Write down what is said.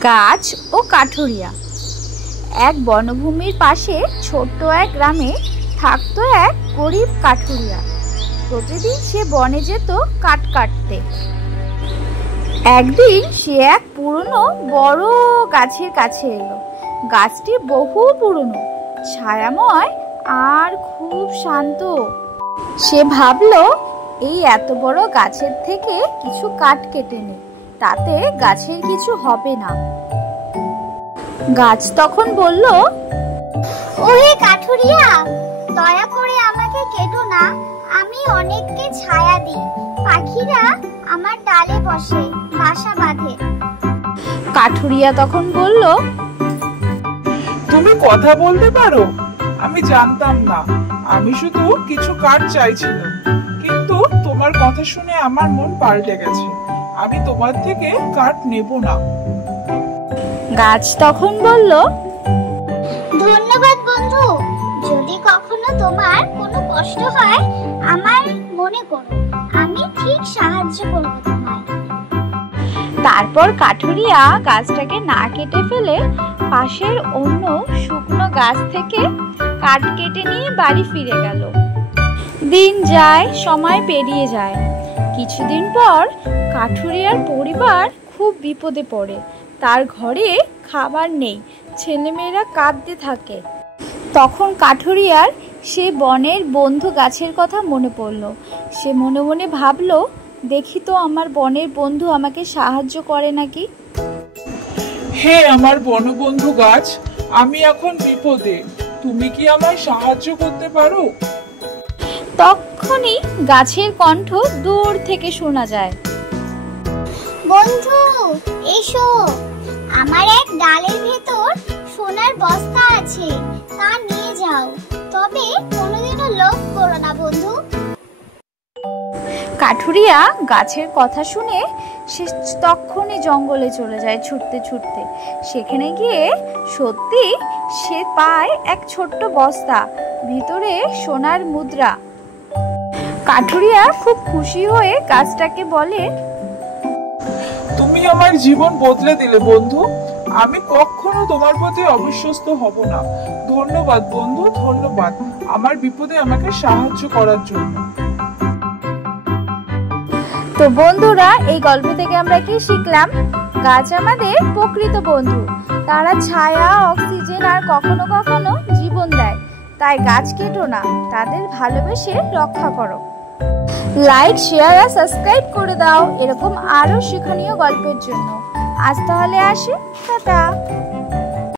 গাছ ও কাঠুরিয়া। এক বনভূমির পাশে ছোট্ট এক গ্রামে থাকতো এক গরিব কাঠুরিয়া। প্রতিদিন সে বনে যেত কাঠ কাটতে। একদিন সে এক পুরনো বড় গাছের কাছে এলো। গাছটি বহু পুরনো, ছায়াময় আর খুব শান্ত। সে ভাবলো, এই এত বড় গাছের থেকে কিছু কাঠ কেটে নে, তাতে গাছের কিছু হবে না। গাছ তখন বলল, ওহে কাঠুরিয়া, দয়া করে আমাকে কেটো না, আমি অনেককে ছায়া দিই। পাখিরা আমার ডালে বসে বাসা বাঁধে। কাঠুরিয়া তখন বলল, তুমি কথা বলতে পারো? আমি জানতাম না, আমি শুধু কিছু কাঠ চাইছিলাম, কিন্তু তোমার কথা শুনে আমার মন পাল্টে গেছে। আমি তোমার থেকে কাঠ নেব না। গাছ তখন বলল, ধন্যবাদ বন্ধু, যদি কখনো তোমার কোনো কষ্ট হয় আমার মনে করো, আমি ঠিক সাহায্য করব তোমায়। তারপর কাঠুরিয়া গাছটাকে না কেটে ফেলে পাশের অন্য শুকনো গাছ থেকে কাঠ কেটে নিয়ে বাড়ি ফিরে গেল। দিন যায়, সময় পেরিয়ে যায়। কিছুদিন পর কাঠুরিয়ার পরিবার খুব বিপদে পড়ে। তার ঘরে খাবার নেই, ছেলেমেয়েরা কাঁদতে থাকে। তখন কাঠুরিয়ার সে বনের বন্ধু গাছের কথা মনে পড়ল। সে মনে মনে ভাবলো, দেখি তো আমার বনের বন্ধু আমাকে সাহায্য করে নাকি। হে আমার বনবন্ধু গাছ, আমি এখন বিপদে, তুমি কি আমায় সাহায্য করতে পারো? তখনই গাছের কণ্ঠ দূর থেকে শোনা যায়, বন্ধু এসো, আমার এক ডালের ভেতর সোনার বস্তা আছে, তা নিয়ে যাও, তবে কোনোদিনও লোভ করো না বন্ধু। কাঠুরিয়া গাছের কথা শুনে সে তখনই জঙ্গলে চলে যায় ছুটতে ছুটতে। সেখানে গিয়ে সত্যি সে পায় এক ছোট্ট বস্তা, ভিতরে সোনার মুদ্রা। কাঠুরিয়া খুব খুশি হয়ে গাছটাকে বলে, তুমি আমার জীবন বদলে দিলে বন্ধু, আমি কখনো তোমার প্রতি অবিশ্বস্ত হব না। ধন্যবাদ বন্ধু, ধন্যবাদ আমার বিপদে আমাকে সাহায্য করার জন্য। তো বন্ধুরা, এই গল্প থেকে আমরা কি শিখলাম? গাছ আমাদের প্রকৃত বন্ধু। তারা ছায়া, অক্সিজেন আর কখনো কখনো জীবন দেয়। তাই গাছ কেটো না, তাদের ভালোবেসে রক্ষা করো। লাইক, শেয়ার আর সাবস্ক্রাইব করে দাও এরকম আরো শিক্ষণীয় গল্পের জন্য। আজ তাহলে আসি, টাটা।